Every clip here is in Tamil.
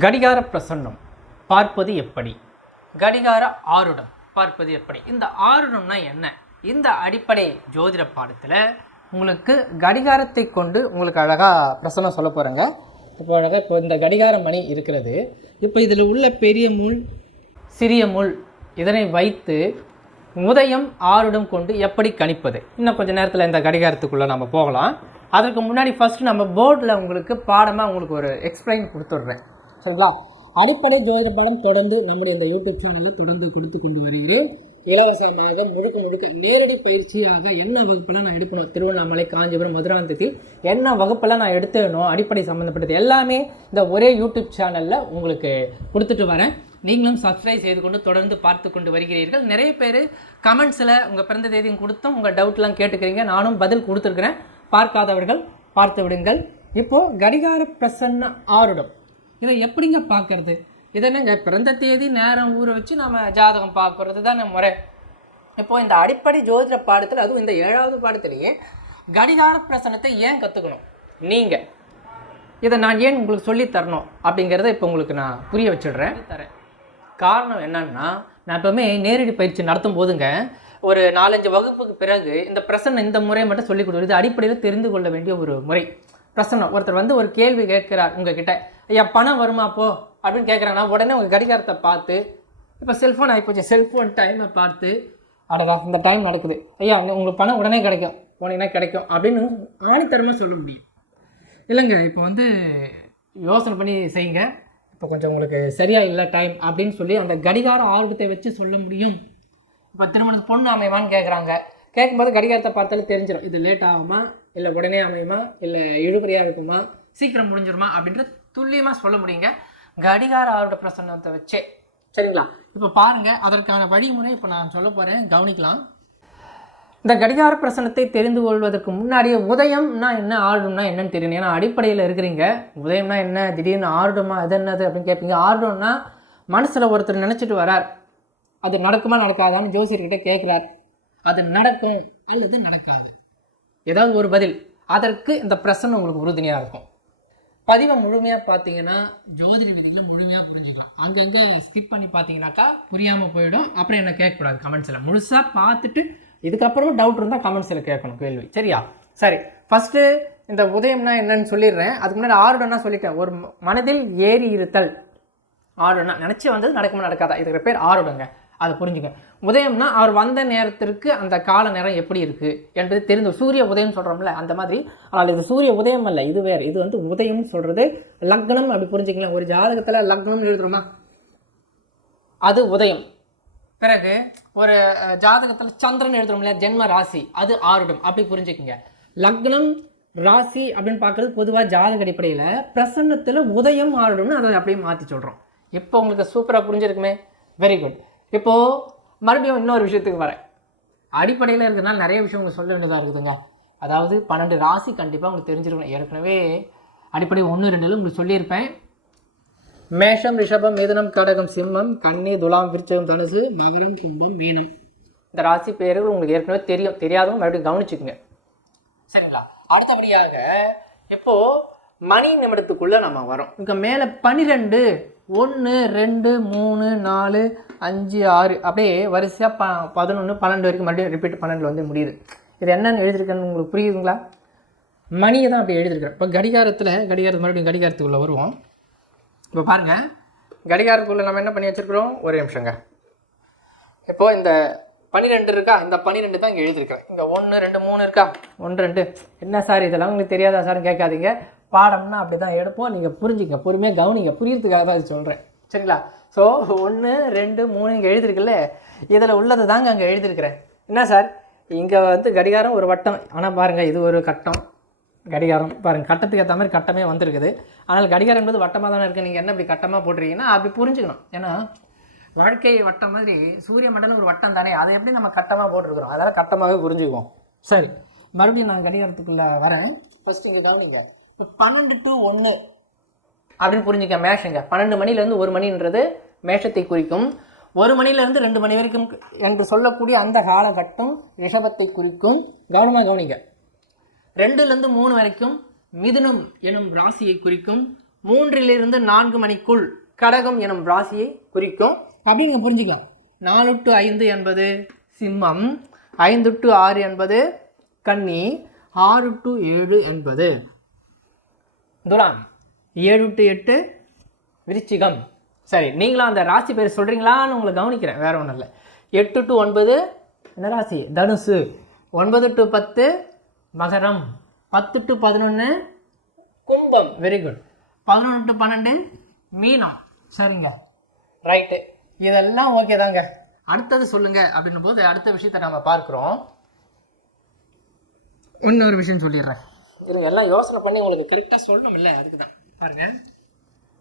கடிகார பிரசன்னம் பார்ப்பது எப்படி? கடிகார ஆருடம் பார்ப்பது எப்படி? இந்த ஆருடம்னா என்ன? இந்த அடிப்படை ஜோதிட பாடத்தில் உங்களுக்கு கடிகாரத்தை கொண்டு உங்களுக்கு அழகாக பிரசன்னம் சொல்ல போகிறேங்க இப்போ அழகாக இப்போ இந்த கடிகார மணி இருக்கிறது. இப்போ இதில் உள்ள பெரிய முள் சிறிய முள் இதனை வைத்து உதயம் ஆருடம் கொண்டு எப்படி கணிப்பது? இன்னும் கொஞ்ச நேரத்தில் இந்த கடிகாரத்துக்குள்ளே நம்ம போகலாம். அதற்கு முன்னாடி ஃபஸ்ட்டு நம்ம போர்டில் உங்களுக்கு பாடமாக உங்களுக்கு ஒரு எக்ஸ்பிளைன் கொடுத்துட்றேன். சரிங்களா? அடிப்படை ஜோதிட பாடம் தொடர்ந்து நம்முடைய இந்த யூடியூப் சேனலில் தொடர்ந்து கொடுத்து கொண்டு வருகிறேன். இலவசமாக முழுக்க முழுக்க நேரடி பயிற்சியாக என்ன வகுப்பெல்லாம் நான் எடுக்கணும்? திருவண்ணாமலை காஞ்சிபுரம் மதுராந்தத்தில் என்ன வகுப்பெல்லாம் நான் எடுத்துக்கணும் அடிப்படை சம்மந்தப்பட்டது எல்லாமே இந்த ஒரே யூடியூப் சேனலில் உங்களுக்கு கொடுத்துட்டு வரேன். நீங்களும் சப்ஸ்கிரைப் செய்து கொண்டு தொடர்ந்து பார்த்து கொண்டு வருகிறீர்கள். நிறைய பேர் கமெண்ட்ஸில் உங்கள் பிறந்த தேதியும் கொடுத்தும் உங்கள் டவுட்லாம் கேட்டுக்கிறீங்க. நானும் பதில் கொடுத்துருக்குறேன். பார்க்காதவர்கள் பார்த்து விடுங்கள். இப்போது கடிகார பிரசன்ன ஆருடம். இதை எப்படிங்க பார்க்கறது? இதை என்னங்க பிறந்த தேதி நேரம் ஊற வச்சு நம்ம ஜாதகம் பார்க்கறது தானே முறை. இப்போ இந்த அடிப்படை ஜோதிட பாடத்தில் அதுவும் இந்த ஏழாவது பாடத்திலேயே கடிகார பிரசனத்தை ஏன் கற்றுக்கணும் நீங்கள் இதை நான் ஏன் உங்களுக்கு சொல்லி தரணும்? அப்படிங்கிறத இப்போ உங்களுக்கு நான் புரிய வச்சிடுறேன். தரேன். காரணம் என்னன்னா நான் எப்பவுமே நேரடி பயிற்சி நடத்தும் போதுங்க ஒரு நாலஞ்சு வகுப்புக்கு பிறகு இந்த பிரசன்னம் இந்த முறையை மட்டும் சொல்லிக் கொடுக்குறது இது அடிப்படையில் தெரிந்து கொள்ள வேண்டிய ஒரு முறை. பிரசன்னம் ஒருத்தர் வந்து ஒரு கேள்வி கேட்கிறார் உங்ககிட்ட. ஐயா பணம் வருமா போ? அப்படின்னு கேட்குறாங்கன்னா உடனே உங்கள் கடிகாரத்தை பார்த்து இப்போ செல்ஃபோன் ஆகிப்போச்சு செல்ஃபோன் டைமை பார்த்து அடடா இந்த டைம் நடக்குது. ஐயா உங்களுக்கு பணம் உடனே கிடைக்கும். போனீங்கன்னா கிடைக்கும் அப்படின்னு ஆணித்தரமாக சொல்ல முடியும். இல்லைங்க இப்போ வந்து யோசனை பண்ணி செய்யுங்க. இப்போ கொஞ்சம் உங்களுக்கு சரியாக இல்லை டைம் அப்படின்னு சொல்லி அந்த கடிகார ஆர்வத்தை வச்சு சொல்ல முடியும். இப்போ திருமணத்துக்கு பொண்ணு அமையுமான்னு கேட்குறாங்க கேட்கும்போது கடிகாரத்தை பார்த்தாலே தெரிஞ்சிடும் இது லேட் ஆகுமா? இல்லை உடனே அமையுமா? இல்லை இழுபறியாக இருக்குமா? சீக்கிரம் முடிஞ்சிருமா? அப்படின்றது துல்லியமாக சொல்ல முடியுங்க. கடிகார ஆர்வ பிரசன்னத்தை வச்சே. சரிங்களா? இப்போ பாருங்கள் அதற்கான வழிமுறை இப்போ நான் சொல்ல போகிறேன் கவனிக்கலாம். இந்த கடிகார பிரசனத்தை தெரிந்து கொள்வதற்கு முன்னாடியே உதயம்னா என்ன ஆர்டம்னா என்னன்னு தெரியும் ஏன்னா அடிப்படையில் இருக்கிறீங்க. உதயம்னா என்ன திடீர்னு ஆர்டமா அது என்னது அப்படின்னு கேட்பீங்க ஆர்டம்னா மனசில் ஒருத்தர் நினச்சிட்டு வரார். அது நடக்குமா நடக்காதான்னு ஜோசியர்கிட்ட கேட்குறார் அது நடக்கும் அல்லது நடக்காது. ஏதாவது ஒரு பதில். அதற்கு இந்த பிரசன்னம் உங்களுக்கு உறுதுணையாக இருக்கும். பதிவை முழுமையாக பார்த்தீங்கன்னா ஜோதிட விதிகளை முழுமையாக புரிஞ்சுக்கலாம். அங்கங்கே ஸ்கிப் பண்ணி பார்த்தீங்கன்னாக்கா புரியாமல் போயிடும். அப்புறம் என்ன கேட்கக்கூடாது? கமெண்ட்ஸில் முழுசாக பார்த்துட்டு இதுக்கப்புறமும் டவுட் இருந்தால் கமெண்ட்ஸில் கேட்கணும் கேள்வி. சரியா? சரி. ஃபஸ்ட்டு இந்த உதயம்னா என்னன்னு சொல்லிடுறேன். அதுக்கு முன்னாடி ஆருடனா சொல்லிட்டேன். ஒரு மனதில் ஏறி இருத்தல். ஆருடனா. நினச்சி வந்தது நடக்குமா நடக்காதா? இதுக்கு பேர் ஆருடங்க. அதை புரிஞ்சுங்க உதயம்னா அவர் வந்த நேரத்திற்கு அந்த கால நேரம் எப்படி இருக்குது என்பது தெரிந்து சூரிய உதயம் சொல்கிறோம்ல அந்த மாதிரி. ஆனால் இது சூரிய உதயம் அல்ல இது வேறு. இது வந்து உதயம்னு சொல்கிறது லக்னம் அப்படி புரிஞ்சுக்கலாம். ஒரு ஜாதகத்தில் லக்னம் எழுதுறோமா? அது உதயம். பிறகு ஒரு ஜாதகத்தில் சந்திரன் எழுதுறோம்ல ஜென்ம ராசி அது ஆருடம் அப்படி புரிஞ்சுக்குங்க. லக்னம் ராசி அப்படின்னு பார்க்குறது பொதுவாக ஜாதக அடிப்படையில் பிரசன்னத்தில் உதயம் ஆருடம்னு அதை அப்படியே மாற்றி சொல்கிறோம் இப்போ உங்களுக்கு சூப்பராக புரிஞ்சிருக்குமே? வெரி குட் இப்போது மறுபடியும் இன்னொரு விஷயத்துக்கு வரேன். அடிப்படையில் இருக்கிறனால நிறைய விஷயம் உங்களுக்கு சொல்ல வேண்டியதாக இருக்குதுங்க. அதாவது பன்னெண்டு ராசி கண்டிப்பாக உங்களுக்கு தெரிஞ்சிருக்கணும். ஏற்கனவே அடிப்படை ஒன்று ரெண்டுல உங்களுக்கு சொல்லியிருப்பேன். மேஷம் ரிஷபம் மிதனம் கடகம் சிம்மம் கன்னி துலாம் விருச்சகம் தனுசு மகரம் கும்பம் மீனம். இந்த ராசி பேர்கள் உங்களுக்கு ஏற்கனவே தெரியும். தெரியாதவங்க மறுபடியும் கவனிச்சுக்குங்க. சரிங்களா? அடுத்தபடியாக இப்போது மணி நிமிடத்துக்குள்ளே நம்ம வரோம். இங்கே மேலே பனிரெண்டு ஒன்று ரெண்டு மூணு நாலு அஞ்சு ஆறு அப்படியே வரிசையாக ப பதினொன்று பன்னெண்டு வரைக்கும் மறுபடியும் ரிப்பீட் பன்னெண்டில் வந்து முடியுது. இது என்னென்னு எழுதியிருக்கேன்னு உங்களுக்கு புரியுதுங்களா? மணியை தான் அப்படி எழுதியிருக்கிறேன். இப்போ கடிகாரத்தில் கடிகாரத்து மறுபடியும் கடிகாரத்துக்குள்ளே வருவோம். இப்போ பாருங்கள் கடிகாரத்துக்குள்ளே நம்ம என்ன பண்ணி வச்சுருக்கிறோம்? ஒரு நிமிஷங்க. இப்போது இந்த பன்னிரெண்டு இருக்கா? இந்த பன்னிரெண்டு தான் இங்கே எழுதியிருக்கேன் இங்கே ஒன்று ரெண்டு மூணு இருக்கா? ஒன்று ரெண்டு. என்ன சார் இதெல்லாம் உங்களுக்கு தெரியாதா சார்? கேட்காதீங்க. பாடம்னா அப்படி தான் எடுப்போம். நீங்கள் புரிஞ்சுங்க. பொறுமையாக கவனிங்க. புரியறதுக்காக தான் இது சொல்கிறேன் சரிங்களா? ஸோ ஒன்று ரெண்டு மூணு இங்கே எழுதிருக்குல்ல இதில் உள்ளது தாங்க அங்கே எழுதியிருக்கிறேன். என்ன சார்? இங்கே வந்து கடிகாரம் ஒரு வட்டம். ஆனால் பாருங்கள் இது ஒரு கட்டம். கடிகாரம். பாருங்கள் கட்டத்துக்கு ஏற்ற மாதிரி கட்டமே வந்திருக்குது. ஆனால் கடிகாரம் என்பது வட்டமாக தானே இருக்குது நீங்கள் என்ன இப்படி கட்டமாக போட்டுருக்கீங்கன்னா அப்படி புரிஞ்சுக்கணும். ஏன்னா வாழ்க்கை வட்டம் மாதிரி சூரிய மண்டலம் ஒரு வட்டம் தானே. அதை எப்படி நம்ம கட்டமாக போட்டிருக்கிறோம்? அதெல்லாம் கட்டமாகவே புரிஞ்சுக்குவோம். சரி மறுபடியும் நான் கடிகாரத்துக்குள்ளே வரேன். ஃபஸ்ட்டு இங்கே கவனிங்க. இப்போ பன்னெண்டு டு ஒன்று அப்படின்னு புரிஞ்சுக்க மேஷங்க. பன்னெண்டு மணிலேருந்து ஒரு மணின்றது மேஷத்தை குறிக்கும். ஒரு மணிலேருந்து ரெண்டு மணி வரைக்கும் என்று சொல்லக்கூடிய அந்த காலகட்டம் ரிஷபத்தை குறிக்கும். கவனமாக கவனிங்க. ரெண்டுலேருந்து மூணு வரைக்கும் மிதுனம் எனும் ராசியை குறிக்கும். மூன்றிலிருந்து நான்கு மணிக்குள் கடகம் எனும் ராசியை குறிக்கும். அப்படிங்க புரிஞ்சுக்கலாம் நாலு டு ஐந்து என்பது சிம்மம். ஐந்து டு ஆறு என்பது கன்னி. ஆறு டு ஏழு என்பது துலாம். ஏழு டு எட்டு. விருச்சிகம். சரி நீங்களும் அந்த ராசி பேர் சொல்கிறீங்களான்னு உங்களை கவனிக்கிறேன் வேற ஒன்றும் இல்லை. எட்டு டு ஒன்பது என்ன ராசி? தனுசு. ஒன்பது டு பத்து மகரம். பத்து டு பதினொன்று கும்பம். வெரி குட் பதினொன்று டு பன்னெண்டு மீனம். சரிங்க. ரைட்டு இதெல்லாம் ஓகே தாங்க. அடுத்தது சொல்லுங்க அப்படின்னும் போது அடுத்த விஷயத்தை நம்ம பார்க்குறோம். இன்னொரு விஷயம் சொல்லிடுறேன். இருங்க எல்லாம் யோசனை பண்ணி உங்களுக்கு கரெக்டாக சொல்லணும் இல்லை அதுக்கு தான் பாருங்க.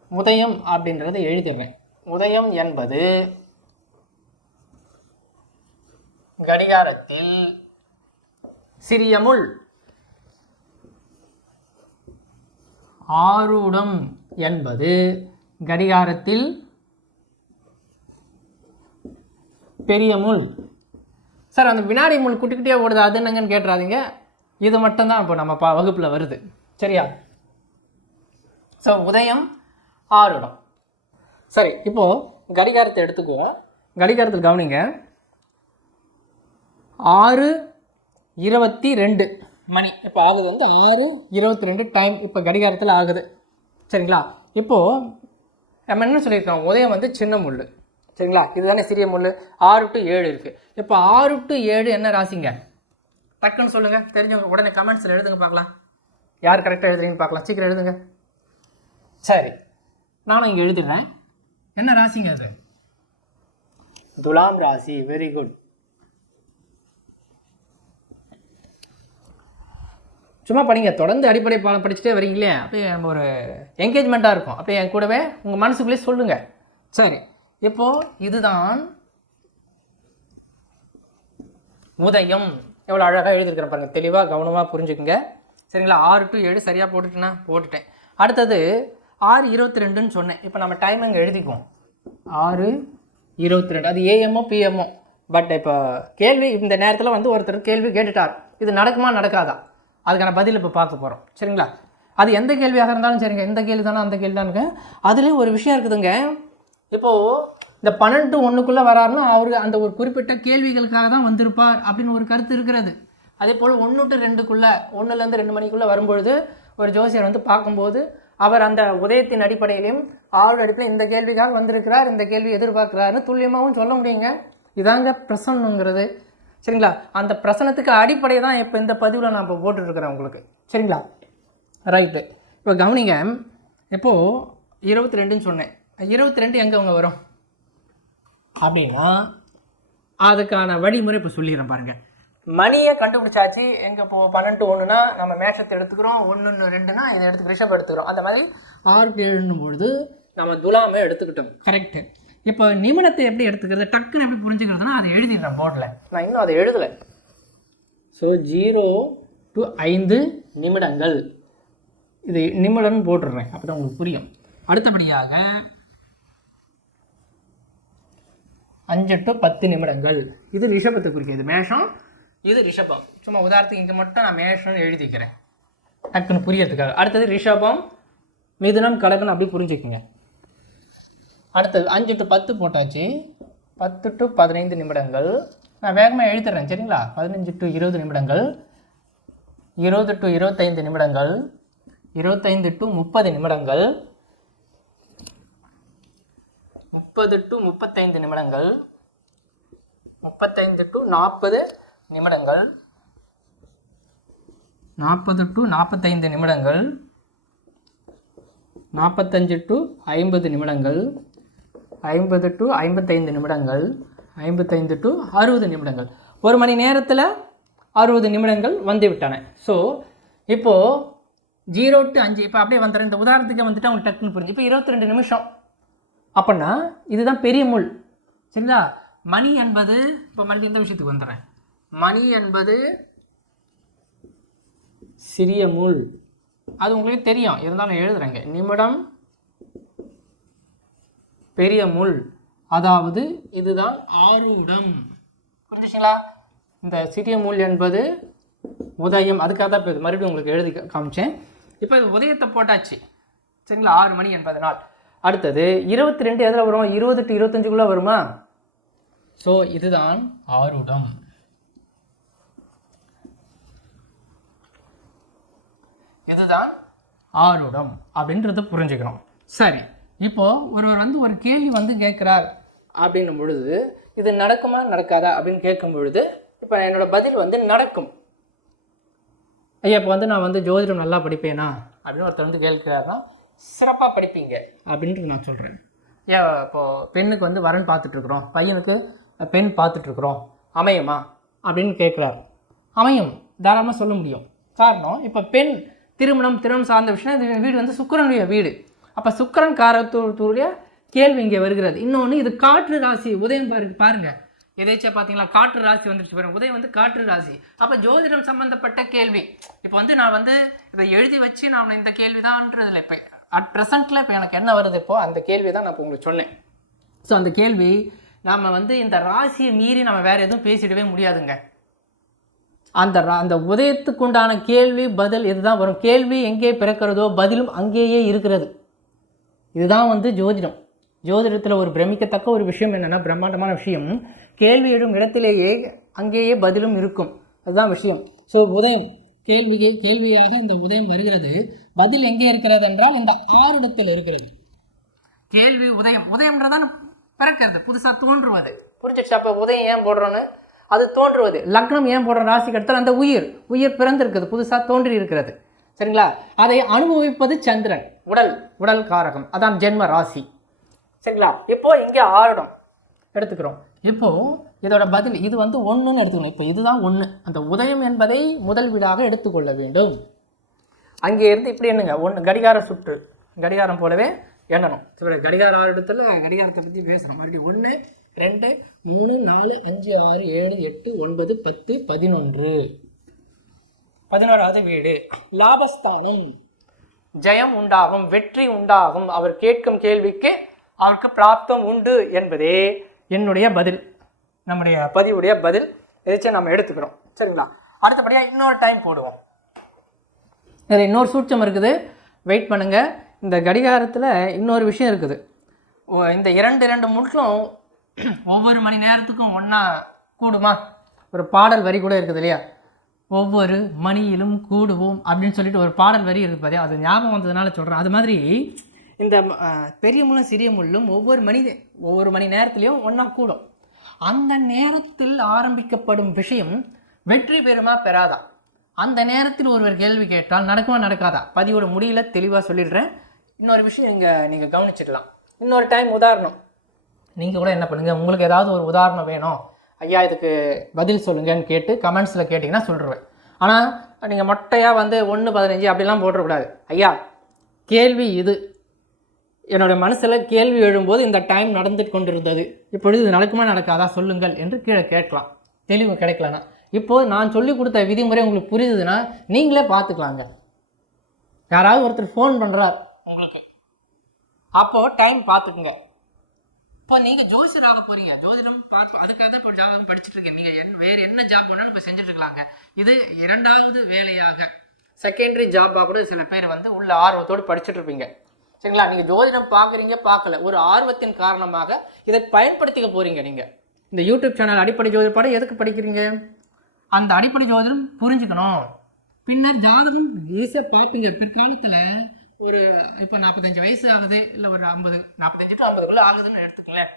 உதயம் அப்படின்றத எழுதிடுறேன். உதயம் என்பது கடிகாரத்தில் சிறிய முள் ஆரூடம் என்பது கடிகாரத்தில் பெரிய முள். சார் அந்த வினாடி முள் குட்டிக்கிட்டே ஓடுது? அது என்னங்கன்னு கேட்டுறாதீங்க. இது மட்டும்தான் இப்போ நம்ம பா வகுப்பில் வருது. சரியா? ஸோ உதயம் ஆறுடம் சரி இப்போது கடிகாரத்தை எடுத்துக்குவோம் கடிகாரத்தில் கவனிங்க. ஆறு இருபத்தி ரெண்டு மணி. இப்போ ஆகுது வந்து ஆறு இருபத்தி ரெண்டு டைம் இப்போ கடிகாரத்தில் ஆகுது. சரிங்களா? இப்போது நம்ம என்ன சொல்லியிருக்கோம்? உதயம் வந்து சின்ன முள் சரிங்களா? இதுதானே சிறிய முள் ஆறு டு ஏழு இருக்குது இப்போ ஆறு டு ஏழு என்ன ராசிங்க? டக்குன்னு சொல்லுங்கள் தெரிஞ்சவங்க உடனே கமெண்ட்ஸில் எழுதுங்க பார்க்கலாம். யார் கரெக்டாக எழுதுறீங்கன்னு பார்க்கலாம். சீக்கிரம் எழுதுங்க. சரி. நானும் இங்கே எழுதிடுறேன். என்ன ராசிங்க அது? துலாம் ராசி வெரி குட் சும்மா படிங்க. தொடர்ந்து அடிப்படை பாடம் படிச்சுட்டே வரீங்களே. அப்படியே நம்ம ஒரு என்கேஜ்மெண்ட்டாக இருக்கும். அப்படியே என் கூடவே உங்கள் மனசுக்குள்ளேயே சொல்லுங்கள் சரி. இப்போது இதுதான் உதயம். எவ்வளோ அழகாக எழுதிருக்கிறேன் பாருங்கள் தெளிவாக கவனமாக புரிஞ்சுக்குங்க. சரிங்களா? ஆறு டு ஏழு சரியாக போட்டுட்டேன்னா போட்டுட்டேன். அடுத்தது ஆறு இருபத்தி ரெண்டுன்னு சொன்னேன். இப்போ நம்ம டைம் அங்கே எழுதிக்குவோம்? ஆறு இருபத்தி ரெண்டு அது ஏஎம்ஓ பிஎம்ஓ பட் இப்போ கேள்வி இந்த நேரத்தில் வந்து ஒருத்தர் கேள்வி கேட்டுட்டார். இது நடக்குமா நடக்காதா? அதுக்கான பதில் இப்போ பார்க்க போகிறோம் சரிங்களா? அது எந்த கேள்வியாக இருந்தாலும் சரிங்க. எந்த கேள்வி தானே அந்த கேள்வி தானுங்க. அதுலேயும் ஒரு விஷயம் இருக்குதுங்க. இப்போது இந்த பன்னெண்டு ஒன்றுக்குள்ளே வராருன்னா அவரு அந்த ஒரு குறிப்பிட்ட கேள்விகளுக்காக தான் வந்திருப்பார் அப்படின்னு ஒரு கருத்து இருக்கிறது. அதே போல் ஒன்று டு ரெண்டுக்குள்ளே ஒன்றுலேருந்து ரெண்டு மணிக்குள்ளே வரும்பொழுது ஒரு ஜோசியர் வந்து பார்க்கும்போது அவர் அந்த உதயத்தின் அடிப்படையிலையும் ஆறு அடிப்பில் இந்த கேள்விக்காக வந்திருக்கிறார் இந்த கேள்வி எதிர்பார்க்குறாருன்னு துல்லியமாகவும் சொல்ல முடியுங்க. இதாங்க பிரசன்னுங்கிறது. சரிங்களா? அந்த பிரசனத்துக்கு அடிப்படை தான் இப்போ இந்த பதிவில் நான் இப்போ போட்டுட்ருக்குறேன் உங்களுக்கு. சரிங்களா? ரைட்டு இப்போ கவனிங்க இப்போது இருபத்தி ரெண்டுன்னு சொன்னேன். இருபத்தி ரெண்டு எங்கே அவங்க வரும்? அப்படின்னா அதுக்கான வழிமுறை இப்போ சொல்லிடுறேன் பாருங்கள் மணியை கண்டுபிடிச்சாச்சு. எங்கே இப்போ பன்னெண்டு ஒன்றுனா நம்ம மேஷத்தை எடுத்துக்கிறோம். ஒன்று ரெண்டுனா இதை எடுத்து ரிஷப் எடுத்துக்கிறோம் அந்த மாதிரி ஆறு ஏழுன்னும் பொழுது நம்ம துலாமை எடுத்துக்கிட்டோம். கரெக்டு. இப்போ நிமிடத்தை எப்படி எடுத்துக்கிறது? டக்குன்னு எப்படி புரிஞ்சுக்கிறதுனா அதை எழுதிடுறேன் போர்டில். நான் இன்னும் அதை எழுதலை. ஸோ ஜீரோ டு ஐந்து நிமிடங்கள். இது நிமிடம்னு போட்டுடுறேன். அப்போ தான் உங்களுக்கு புரியும். அடுத்தபடியாக அஞ்சு டு பத்து நிமிடங்கள். இது ரிஷபத்தை குறிக்கிறது. மேஷம் இது ரிஷபம். சும்மா உதாரணத்துக்கு இங்கே மட்டும் நான் மேஷம்னு எழுதிக்கிறேன். டக்குன்னு புரியறதுக்காக. அடுத்தது ரிஷபம் மிதுனம் கடக்குன்னு அப்படி புரிஞ்சுக்குங்க. அடுத்தது அஞ்சு டு பத்து போட்டாச்சு. பத்து டு பதினைந்து நிமிடங்கள். நான் வேகமாக எழுதிடுறேன் சரிங்களா? பதினஞ்சு டு இருபது நிமிடங்கள். இருபது டு இருபத்தைந்து நிமிடங்கள். இருபத்தைந்து டு முப்பது நிமிடங்கள். முப்பது டு முப்பத்தைந்து நிமிடங்கள். முப்பத்தைந்து டு நாற்பது நிமிடங்கள். நாற்பது டு நாற்பத்தைந்து நிமிடங்கள். நாற்பத்தஞ்சு டு ஐம்பது நிமிடங்கள். ஐம்பது டு ஐம்பத்தைந்து நிமிடங்கள். ஐம்பத்தைந்து டு அறுபது நிமிடங்கள். ஒரு மணி நேரத்தில் அறுபது நிமிடங்கள் வந்து விட்டன ஸோ இப்போது ஜீரோ டு அஞ்சு இப்போ அப்படியே வந்துடுறேன் இந்த உதாரணத்துக்கு வந்துட்டு அவங்க டக்குன்னு புரிஞ்சு இப்போ இருபத்தி ரெண்டு நிமிஷம். அப்படின்னா இதுதான் பெரிய முள். சரிங்களா? மணி என்பது இப்போ மறுபடியும் இந்த விஷயத்துக்கு வந்துடுறேன் மணி என்பது சிறிய முள். அது உங்களுக்கு தெரியும். இருந்தாலும் எழுதுறேங்க. நிமிடம் பெரிய முள். அதாவது இதுதான் ஆரூடம். புரிஞ்சுங்களா இந்த சிறிய முள் என்பது உதயம். அதுக்காக தான் இப்போ மறுபடியும் உங்களுக்கு எழுதி காமிச்சேன். இப்போ இது உதயத்தை போட்டாச்சு. சரிங்களா? ஆறு மணி என்பது நாள் அடுத்தது இருபத்தி ரெண்டு எதில் வரும்? இருபது டு இருபத்தஞ்சுக்குள்ளே வருமா? ஸோ இதுதான் ஆரூடம். இதுதான் ஆருடம் அப்படின்றத புரிஞ்சுக்கணும். சரி இப்போ ஒருவர் வந்து ஒரு கேள்வி வந்து கேட்குறார். அப்படின்னும் பொழுது இது நடக்குமா நடக்காதா அப்படின்னு கேட்கும் பொழுது இப்போ என்னோட பதில் வந்து நடக்கும். ஐயா இப்போ வந்து நான் வந்து ஜோதிடம் நல்லா படிப்பேனா? அப்படின்னு ஒருத்தர் வந்து கேட்கிறாருன்னா சிறப்பாக படிப்பீங்க. அப்படின்ட்டு நான் சொல்கிறேன் ஏன் இப்போது பெண்ணுக்கு வந்து வரன் பார்த்துட்ருக்குறோம். பையனுக்கு பெண் பார்த்துட்ருக்குறோம். அமையுமா? அப்படின்னு கேட்குறாரு. அமையும். தாராளமாக சொல்ல முடியும். காரணம் இப்போ பெண் திருமணம் திருமணம் சார்ந்த விஷயம். இது வீடு வந்து சுக்கிரனுடைய வீடு. அப்போ சுக்கிரன் காரத்துடைய கேள்வி இங்கே வருகிறது. இன்னொன்று இது காற்று ராசி. உதயம் பாருங்க. பாருங்கள் எதேச்சா பார்த்தீங்களா? காற்று ராசி வந்துருச்சு பாருங்க. உதயம் வந்து காற்று ராசி. அப்போ ஜோதிடம் சம்பந்தப்பட்ட கேள்வி. இப்போ வந்து நான் வந்து இதை எழுதி வச்சு நான் இந்த கேள்வி தான்ன்றதில்ல இப்போ அட் ப்ரெசென்ட்டில் இப்போ எனக்கு என்ன வருது இப்போ? அந்த கேள்வி தான் நான் இப்போ உங்களுக்கு சொன்னேன். ஸோ அந்த கேள்வி நாம் வந்து இந்த ராசியை மீறி நம்ம வேறு எதுவும் பேசிடவே முடியாதுங்க. அந்த அந்த உதயத்துக்கு உண்டான கேள்வி பதில் இதுதான் வரும்? கேள்வி எங்கே பிறக்கிறதோ பதிலும் அங்கேயே இருக்கிறது. இதுதான் வந்து ஜோதிடம். ஜோதிடத்தில் ஒரு பிரமிக்கத்தக்க ஒரு விஷயம் என்னென்னா பிரம்மாண்டமான விஷயம். கேள்வி எழும் இடத்திலேயே அங்கேயே பதிலும் இருக்கும். அதுதான் விஷயம். ஸோ உதயம் கேள்வியை கேள்வியாக இந்த உதயம் வருகிறது. பதில் எங்கே இருக்கிறது என்றால் இந்த ஆறுடத்தில் இருக்கிறது. கேள்வி உதயம். உதயம்ன்றதான் பிறக்கிறது. புதுசாக தோன்றுவது புரிஞ்சிடுச்சு? அப்போ உதயம் ஏன் போடுறோன்னு? அது தோன்றுவது. லக்னம் ஏன் போடுற ராசிக்கு எடுத்தால் அந்த உயிர் உயிர் பிறந்திருக்குது புதுசாக தோன்றி இருக்கிறது சரிங்களா? அதை அனுபவிப்பது சந்திரன். உடல். உடல் காரகம். அதான் ஜென்ம ராசி. சரிங்களா? இப்போ இங்கே ஆருடம் எடுத்துக்கிறோம். இப்போ இதோட பதில் இது வந்து ஒன்றுன்னு எடுத்துக்கணும். இப்போ இதுதான் ஒன்று அந்த உதயம் என்பதை முதல் வீடாக எடுத்துக்கொள்ள வேண்டும். அங்கே இருந்து இப்படி என்னங்க? ஒன்று கடிகார சுற்று. கடிகாரம் போலவே எண்ணணும். கடிகார ஆறு இடத்துல கடிகாரத்தை பற்றி பேசுகிறோம் மறுபடியும் ஒன்று ரெண்டு மூணு நாலு அஞ்சு ஆறு ஏழு எட்டு ஒன்பது பத்து பதினொன்று. பதினோராவது வீடு. லாபஸ்தானம். ஜெயம் உண்டாகும் வெற்றி உண்டாகும். அவர் கேட்கும் கேள்விக்கு அவருக்கு பிராப்தம் உண்டு என்பதே என்னுடைய பதில். நம்முடைய பதிவுடைய பதில் எதாச்சும் நம்ம எடுத்துக்கிறோம். சரிங்களா? அடுத்தபடியாக இன்னொரு டைம் போடுவோம். இதில் இன்னொரு சூட்சம் இருக்குது. வெயிட் பண்ணுங்கள் இந்த கடிகாரத்தில் இன்னொரு விஷயம் இருக்குது. இந்த இரண்டு இரண்டு முட்களும் ஒவ்வொரு மணி நேரத்துக்கும் ஒன்றா கூடுமா? ஒரு பாடல் வரி கூட இருக்குது இல்லையா? ஒவ்வொரு மணியிலும் கூடுவோம் அப்படின்னு சொல்லிட்டு ஒரு பாடல் வரி இருக்குது பாத்தியா? அது ஞாபகம் வந்ததுனால சொல்கிறேன் அது மாதிரி இந்த பெரிய முள்ளும் சிறிய முள்ளும் ஒவ்வொரு மணி ஒவ்வொரு மணி நேரத்துலையும் ஒன்றா கூடும். அந்த நேரத்தில் ஆரம்பிக்கப்படும் விஷயம் வெற்றி பெறுமா பெறாதா? அந்த நேரத்தில் ஒருவர் கேள்வி கேட்டால் நடக்குமா நடக்காதா? பதிவோட முடியல தெளிவாக சொல்லிடுறேன். இன்னொரு விஷயம் இங்கே நீங்கள் கவனிச்சிடலாம். இன்னொரு டைம் உதாரணம். நீங்கள் கூட என்ன பண்ணுங்கள் உங்களுக்கு ஏதாவது ஒரு உதாரணம் வேணும். ஐயா இதுக்கு பதில் சொல்லுங்கன்னு கேட்டு கமெண்ட்ஸில் கேட்டிங்கன்னா சொல்லிடுவேன் ஆனால் நீங்கள் மொட்டையாக வந்து ஒன்று பதினஞ்சு அப்படிலாம் போட்டுடக்கூடாது ஐயா கேள்வி இது. என்னுடைய மனசில் கேள்வி எழும்போது இந்த டைம் நடந்து கொண்டிருந்தது. இப்பொழுது இது நடக்குமா நடக்காதா சொல்லுங்கள் என்று கீழே கேட்கலாம். தெளிவு கிடைக்கலனா. இப்போது நான் சொல்லி கொடுத்த விதிமுறை உங்களுக்கு புரியுதுன்னா நீங்களே பார்த்துக்கலாங்க. யாராவது ஒருத்தர் ஃபோன் பண்ணுறார் உங்களுக்கு. அப்போது டைம் பார்த்துக்குங்க. இப்போ நீங்கள் ஜோசியர் ஆக போகிறீங்க ஜோதிடம் பார்த்து அதுக்காக தான் இப்போ ஜாதகம் படிச்சுட்டு இருக்கேன். நீங்கள் என் வேறு என்ன ஜாப் வேணாலும் இப்போ செஞ்சுட்டு இருக்கலாங்க இது இரண்டாவது வேலையாக. செகண்டரி ஜாப்பாக கூட சில பேர் வந்து உள்ள ஆர்வத்தோடு படிச்சுட்டு இருப்பீங்க. சரிங்களா? நீங்கள் ஜோதிடம் பார்க்குறீங்க பார்க்கல. ஒரு ஆர்வத்தின் காரணமாக இதை பயன்படுத்திக்க போகிறீங்க நீங்கள் இந்த யூடியூப் சேனல் அடிப்படை ஜோதிட பாடம் எதுக்கு படிக்கிறீங்க? அந்த அடிப்படை ஜோதிடம் புரிஞ்சுக்கணும். பின்னர் ஜாதகம் ஈஸியாக பார்ப்பீங்க. பிற்காலத்தில் ஒரு இப்போ நாற்பத்தஞ்சு வயசு ஆகுது இல்லை ஒரு ஐம்பது நாற்பத்தஞ்சு டு ஐம்பதுக்குள்ளே ஆகுதுன்னு எடுத்துக்கங்களேன்.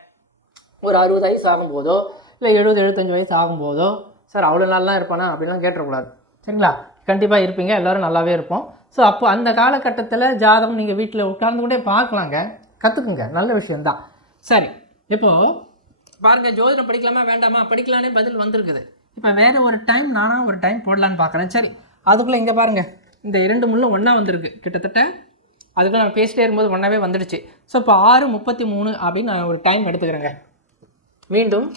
ஒரு அறுபது வயசு ஆகும்போதோ இல்லை எழுபது எழுபத்தஞ்சு வயசு ஆகும்போதோ சார் அவ்வளோ நாள்லாம் இருப்பானா? அப்படிலாம் கேட்டக்கூடாது சரிங்களா? கண்டிப்பாக இருப்பீங்க எல்லோரும் நல்லாவே இருப்போம். ஸோ அப்போ அந்த காலகட்டத்தில் ஜாதகம் நீங்கள் வீட்டில் உட்கார்ந்து கூட பார்க்கலாங்க. கற்றுக்குங்க நல்ல விஷயந்தான் சரி இப்போது பாருங்கள் ஜோதிடம் படிக்கலாமா வேண்டாமா? படிக்கலானே பதில் வந்திருக்குது. இப்போ வேறு ஒரு டைம் நானாக ஒரு டைம் போடலான்னு பார்க்குறேன் சரி அதுக்குள்ளே இங்கே பாருங்கள் இந்த இரண்டு முள்ளும் ஒன்றா வந்திருக்கு. கிட்டத்தட்ட அதுக்குள்ள நான் பேசிட்டே இருக்கும்போது ஒன்றாவே வந்துடுச்சு. ஸோ இப்போ ஆறு முப்பத்தி மூணு அப்படின்னு நான் ஒரு டைம் எடுத்துக்கிறேங்க. மீண்டும்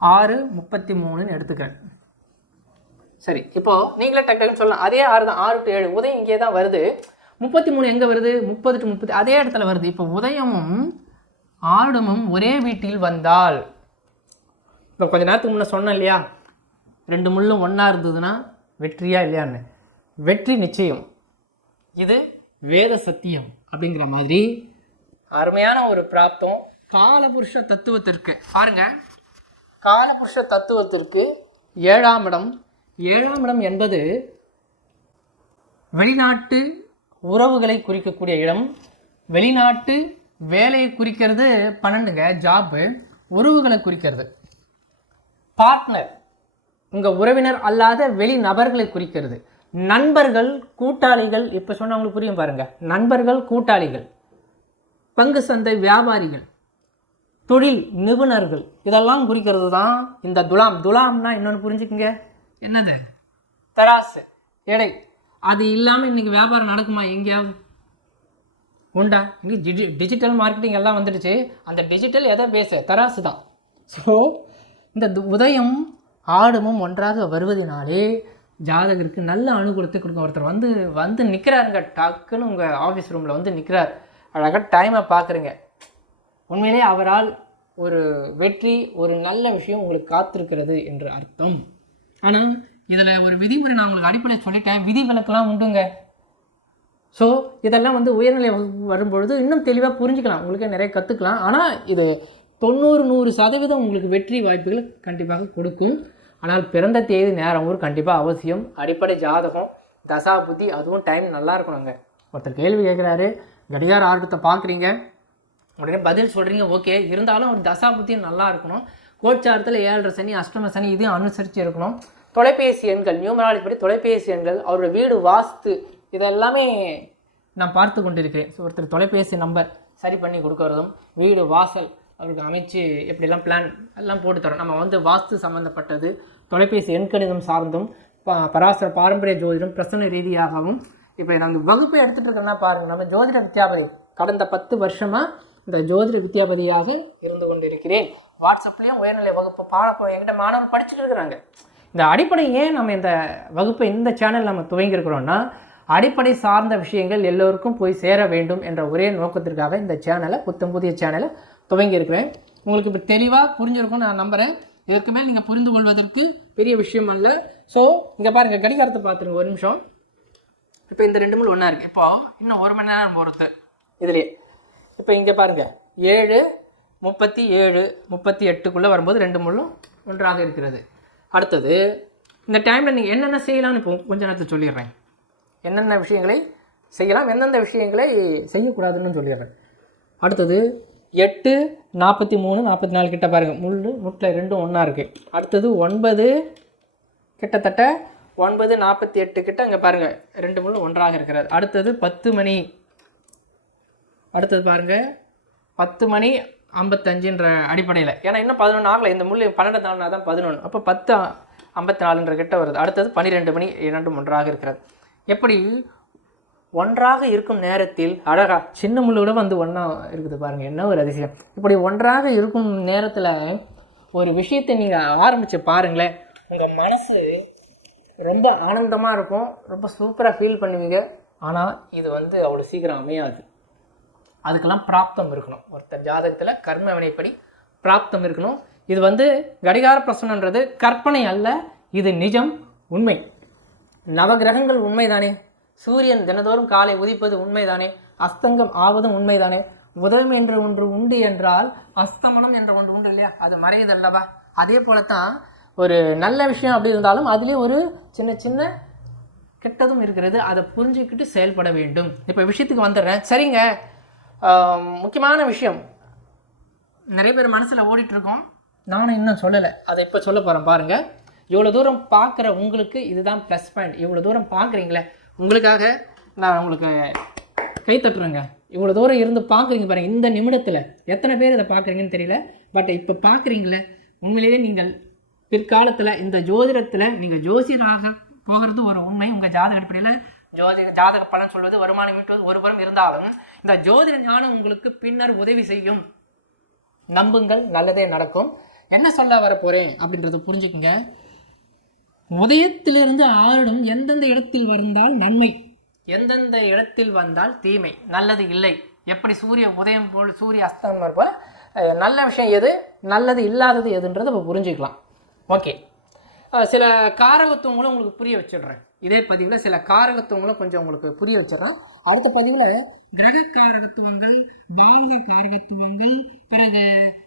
ஆறு முப்பத்தி மூணுன்னு எடுத்துக்கிறேன். சரி இப்போது நீங்களே டக்கு டக்குன்னு சொல்லலாம். அதே ஆறு தான் ஆறு டு ஏழு. உதயம் இங்கே தான் வருது. முப்பத்தி மூணு எங்கே வருது? முப்பது டு முப்பத்தி அதே இடத்துல வருது. இப்போ உதயமும் ஆடமும் ஒரே வீட்டில் வந்தால். இப்போ கொஞ்ச நேரத்துக்கு முன்னே சொன்னேன் இல்லையா? ரெண்டு முள்ளும் ஒன்றா இருந்ததுன்னா வெற்றியா இல்லையான்னு. வெற்றி நிச்சயம். இது வேத சத்தியம் அப்படிங்கிற மாதிரி அருமையான ஒரு பிராப்தம். காலபுருஷ தத்துவத்திற்கு பாருங்க. காலபுருஷ தத்துவத்திற்கு ஏழாம் இடம். ஏழாம் இடம் என்பது வெளிநாட்டு உறவுகளை குறிக்கக்கூடிய இடம். வெளிநாட்டு வேலையை குறிக்கிறது பன்னெண்டுங்க ஜாப்பு உறவுகளை குறிக்கிறது. பார்ட்னர் உங்கள் உறவினர் அல்லாத வெளி நபர்களை குறிக்கிறது. நண்பர்கள் கூட்டாளிகள் இப்போ சொன்னா உங்களுக்கு புரியும் பாருங்க. நண்பர்கள் கூட்டாளிகள் பங்கு சந்தை வியாபாரிகள் தொழில் நிபுணர்கள் இதெல்லாம் குறிக்கிறது தான் இந்த துலாம். துலாம்னா இன்னொன்று புரிஞ்சுக்குங்க. என்னது? தராசு எடை. அது இல்லாமல் இன்னைக்கு வியாபாரம் நடக்குமா எங்கேயாவது? உண்டா? இன்னைக்கு டிஜி டிஜிட்டல் மார்க்கெட்டிங் எல்லாம் வந்துடுச்சு. அந்த டிஜிட்டல் எதை பேச தராசு தான். ஸோ இந்த உதயம் ஆடமும் ஒன்றாக வருவதினாலே ஜாதகருக்கு நல்ல அனுகூலத்தை கொடுக்கும். ஒருத்தர் வந்து வந்து நிற்கிறாருங்க டக்குன்னு உங்கள் ஆஃபீஸ் ரூமில் வந்து நிற்கிறார் அழகாக டைமை பார்க்குறீங்க உண்மையிலே அவரால் ஒரு வெற்றி ஒரு நல்ல விஷயம் உங்களுக்கு காத்திருக்கிறது என்று அர்த்தம். ஆனால் இதில் ஒரு விதிமுறை நான் உங்களுக்கு அடிப்படையில் சொல்லிட்டேன். விதி விலக்கெல்லாம் உண்டுங்க. ஸோ இதெல்லாம் வந்து உயர்நிலை வரும்பொழுது இன்னும் தெளிவாக புரிஞ்சுக்கலாம். உங்களுக்கு நிறைய கற்றுக்கலாம் ஆனால் இது தொண்ணூறு நூறு சதவீதம் உங்களுக்கு வெற்றி வாய்ப்புகள் கண்டிப்பாக கொடுக்கும். ஆனால் பிறந்த தேதி நேரம் கண்டிப்பாக அவசியம். அடிப்படை ஜாதகம் தசா புத்தி அதுவும் டைம் நல்லா இருக்கணுங்க. ஒருத்தர் கேள்வி கேட்குறாரு கடிகார ஆர்வத்தை பார்க்குறீங்க. உடனே பதில் சொல்கிறீங்க ஓகே இருந்தாலும் ஒரு தசா புத்தி நல்லா இருக்கணும். கோச்சாரத்தில் ஏழரை சனி அஷ்டம சனி இதையும் அனுசரித்து இருக்கணும். தொலைபேசி எண்கள் நியூமராலஜி படி தொலைபேசி எண்கள் அவரோட வீடு வாஸ்து இதெல்லாமே நான் பார்த்து கொண்டிருக்கிறேன். ஒருத்தர் தொலைபேசி நம்பர் சரி பண்ணி கொடுக்கறதும் வீடு வாசல் அவருக்கு அமைச்சு எப்படிலாம் பிளான் எல்லாம் போட்டு தரோம். நம்ம வந்து வாஸ்து சம்மந்தப்பட்டது தொலைபேசி எண்கணிதம் சார்ந்தும் ப பராசர பாரம்பரிய ஜோதிடம் பிரசன்ன ரீதியாகவும் இப்போ நம்ம வகுப்பு வகுப்பை எடுத்துகிட்டு இருக்கோம்னா பாருங்கள் நம்ம ஜோதிட வித்யாபதி கடந்த பத்து வருஷமாக இந்த ஜோதிட வித்யாபதியாக இருந்து கொண்டிருக்கிறேன். வாட்ஸ்அப்லேயும் உயர்நிலை வகுப்பு பாடம் என்கிட்ட மாணவர் படிச்சுட்டு இருக்கிறாங்க. இந்த அடிப்படை ஏன் நம்ம இந்த வகுப்பை இந்த சேனல் நம்ம துவங்கியிருக்கிறோம்னா அடிப்படை சார்ந்த விஷயங்கள் எல்லோருக்கும் போய் சேர வேண்டும் என்ற ஒரே நோக்கத்திற்காக இந்த சேனலை புத்தம் புதிய சேனலை துவங்கியிருக்கிறேன். உங்களுக்கு இப்போ தெளிவாக புரிஞ்சிருக்கும்னு நான் நம்புகிறேன் இதற்கு மேல் நீங்கள் புரிந்து கொள்வதற்கு பெரிய விஷயம் அல்ல. ஸோ இங்கே பாருங்கள் கடிகாரத்தை பார்த்துருங்க ஒரு நிமிஷம். இப்போ இந்த ரெண்டு முள் ஒன்றா இருக்குது இப்போது இன்னும் ஒரு மணி நேரம் பொறுத்து இதுலேயே. இப்போ இங்கே பாருங்கள் ஏழு முப்பத்தி ஏழு முப்பத்தி எட்டுக்குள்ளே வரும்போது ரெண்டு முள்ளும் ஒன்றாக இருக்கிறது. அடுத்தது இந்த டைமில் நீங்கள் என்னென்ன செய்யலாம்னு இப்போ கொஞ்ச நேரத்தில் சொல்லிடுறேன். என்னென்ன விஷயங்களை செய்யலாம் எந்தெந்த விஷயங்களை செய்யக்கூடாதுன்னு சொல்லிடுறேன். அடுத்தது எட்டு நாற்பத்தி மூணு நாற்பத்தி நாலு கிட்ட பாருங்கள் முள் முட்டில் ரெண்டும் ஒன்றா இருக்குது அடுத்தது ஒன்பது கிட்டத்தட்ட ஒன்பது நாற்பத்தி எட்டு கிட்ட இங்கே பாருங்கள் ரெண்டு முள் ஒன்றாக இருக்கிறது. அடுத்தது பத்து மணி. அடுத்தது பாருங்கள் பத்து மணி ஐம்பத்தஞ்சுன்ற அடிப்படையில். ஏன்னா இன்னும் பதினொன்று ஆகலை. இந்த முள் பன்னெண்டு நாள்னா தான் பதினொன்று அப்போ பத்து ஐம்பத்தி நாலுன்ற கிட்ட வருது. அடுத்தது பன்னிரெண்டு மணி இரண்டும் ஒன்றாக இருக்கிறது. எப்படி? ஒன்றாக இருக்கும் நேரத்தில் அழகா சின்ன முள்ளோட வந்து ஒன்றா இருக்குது பாருங்கள் என்ன ஒரு அதிசயம். இப்படி ஒன்றாக இருக்கும் நேரத்தில் ஒரு விஷயத்தை நீங்கள் ஆரம்பித்து பாருங்களேன். உங்கள் மனசு ரொம்ப ஆனந்தமாக இருக்கும் ரொம்ப சூப்பராக ஃபீல் பண்ணுவீங்க. ஆனால் இது வந்து அவ்வளோ சீக்கிரம் அமையாது. அதுக்கெல்லாம் பிராப்தம் இருக்கணும். ஒருத்தர் ஜாதகத்தில் கர்ம வினைப்படி பிராப்தம் இருக்கணும். இது வந்து கடிகார பிரசனன்றது கற்பனை அல்ல இது நிஜம் உண்மை. நவகிரகங்கள் உண்மைதானே? சூரியன் தினதோறும் காலை உதிப்பது உண்மைதானே? அஸ்தங்கம் ஆவதும் உண்மைதானே? உதயம் என்ற ஒன்று உண்டு என்றால் அஸ்தமனம் என்ற ஒன்று உண்டு இல்லையா? அது மறையுது அல்லவா அதே போலத்தான் ஒரு நல்ல விஷயம் அப்படி இருந்தாலும் அதுலேயே ஒரு சின்ன சின்ன கெட்டதும் இருக்கிறது. அதை புரிஞ்சுக்கிட்டு செயல்பட வேண்டும். இப்போ விஷயத்துக்கு வந்துடுறேன். சரிங்க. முக்கியமான விஷயம். நிறைய பேர் மனசில் ஓடிட்டுருக்கோம். நானும் இன்னும் சொல்லலை. அதை இப்போ சொல்ல போகிறேன் பாருங்கள் இவ்வளோ தூரம் பார்க்குற உங்களுக்கு இதுதான் ப்ளஸ் பாயிண்ட் இவ்வளோ தூரம் பார்க்குறீங்களே. உங்களுக்காக நான் உங்களுக்கு கை தட்டுறேங்க. இவ்வளோ தூரம் இருந்து பார்க்குறீங்க பாருங்கள் இந்த நிமிடத்தில். எத்தனை பேர் இதை பார்க்குறீங்கன்னு தெரியல. பட் இப்போ பார்க்குறீங்களே உண்மையிலேயே நீங்கள் பிற்காலத்தில் இந்த ஜோதிடத்தில் நீங்கள் ஜோசியராக போகிறது ஒரு உண்மை. உங்கள் ஜாதக அடிப்படையில் ஜோதி ஜாதக பலன் சொல்வது வருமானம் ஈட்டுவது ஒருபுறம் இருந்தாலும் இந்த ஜோதிட ஞானம் உங்களுக்கு பின்னர் உதவி செய்யும். நம்புங்கள் நல்லதே நடக்கும். என்ன சொல்ல வர போகிறேன் அப்படின்றத புரிஞ்சுக்குங்க. உதயத்திலிருந்து ஆறிடம் எந்தெந்த இடத்தில் வந்தால் நன்மை? எந்தெந்த இடத்தில் வந்தால் தீமை? நல்லது இல்லை. எப்படி சூரிய உதயம் போல் சூரிய அஸ்தமனம் இருப்போல் நல்ல விஷயம் எது? நல்லது இல்லாதது எதுன்றதை இப்போ புரிஞ்சுக்கலாம். ஓகே. சில காரகத்துவங்களும் உங்களுக்கு புரிய வச்சிடுறேன். இதே பதிவில் சில காரகத்துவங்களும் கொஞ்சம் உங்களுக்கு புரிய வச்சிடறேன். அடுத்த பதிவில் கிரக காரகத்துவங்கள் பாவன காரகத்துவங்கள் பிறகு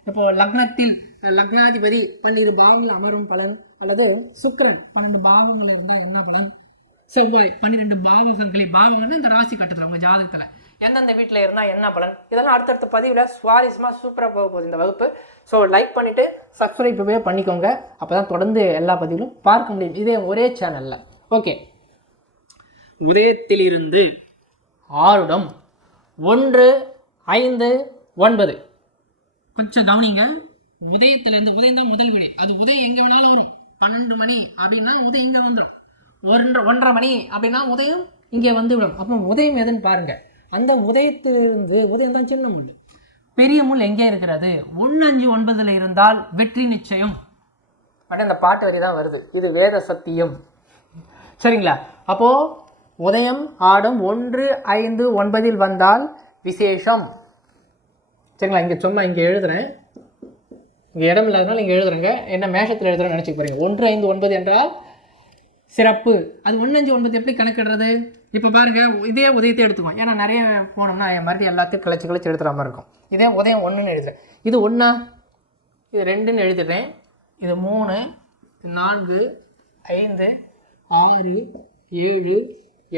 இப்போ லக்னத்தில் லக்னாதிபதி பன்னிரு பாவங்கள் அமரும் பலன் அல்லது சுக்கிரன் பன்னெண்டு பாவங்கள் இருந்தால் என்ன பலன்? செவ்வாய் பன்னிரெண்டு பாவகங்களை பாவகம்னு இந்த ராசி கட்டத்தில் உங்கள் ஜாதகத்தில். எந்தெந்த வீட்டில் இருந்தால் என்ன பலன்? இதெல்லாம் அடுத்தடுத்த பதிவில் சுவாரஸ்யமாக சூப்பராக போக போகுது இந்த வகுப்பு. ஸோ லைக் பண்ணிவிட்டு சப்ஸ்கிரைப் இப்போவே பண்ணிக்கோங்க. அப்போ தான் தொடர்ந்து எல்லா பதிவிலும் பார்க்க முடியும். இதே ஒரே சேனலில் ஓகே உதயத்திலிருந்து ஆருடம் ஒன்று ஐந்து ஒன்பது. கொஞ்சம் கவனிங்க. உதயத்திலேருந்து உதயம் தான் முதல் விடை. அது உதயம் எங்கே வேணாலும் வரும். பன்னெண்டு மணி அப்படின்னா உதயம் இங்கே வந்துடும் ஒன்றரை ஒன்றரை மணி அப்படின்னா உதயம் இங்கே வந்து விடும். அப்போ உதயம் எதுன்னு பாருங்கள் அந்த உதயத்திலிருந்து உதயம் தான் சின்ன முள் பெரிய முள் எங்கே இருக்கிறது? ஒன்று அஞ்சு ஒன்பதில் இருந்தால் வெற்றி நிச்சயம். அப்படியே அந்த பாட்டு வரி தான் வருது. இது வேத சத்தியம். சரிங்களா? அப்போது உதயம் ஆடும் ஒன்று ஐந்து ஒன்பதில் வந்தால் விசேஷம். சரிங்களா? இங்கே சும்மா இங்கே எழுதுகிறேன் இங்கே இடம் இல்லாதனால இங்கே எழுதுறங்க. என்ன மேஷத்தில் எழுதுறேன்னு நினச்சிக்க போகிறீங்க ஒன்று ஐந்து ஒன்பது என்றால் சிறப்பு. அது ஒன்று அஞ்சு ஒன்பது எப்படி கணக்கிடுறது? இப்போ பாருங்கள் இதே உதயத்தை எடுத்துக்குவோம். ஏன்னா நிறைய போனோம்னா என் மறுபடியும் எல்லாத்தையும் கிளச்சி கிளச்சி எழுதுற மாதிரி இருக்கும். இதே உதயம் ஒன்றுன்னு எழுதுறேன். இது ஒன்றா இது ரெண்டுன்னு எழுதுறேன் இது மூணு நான்கு ஐந்து ஆறு ஏழு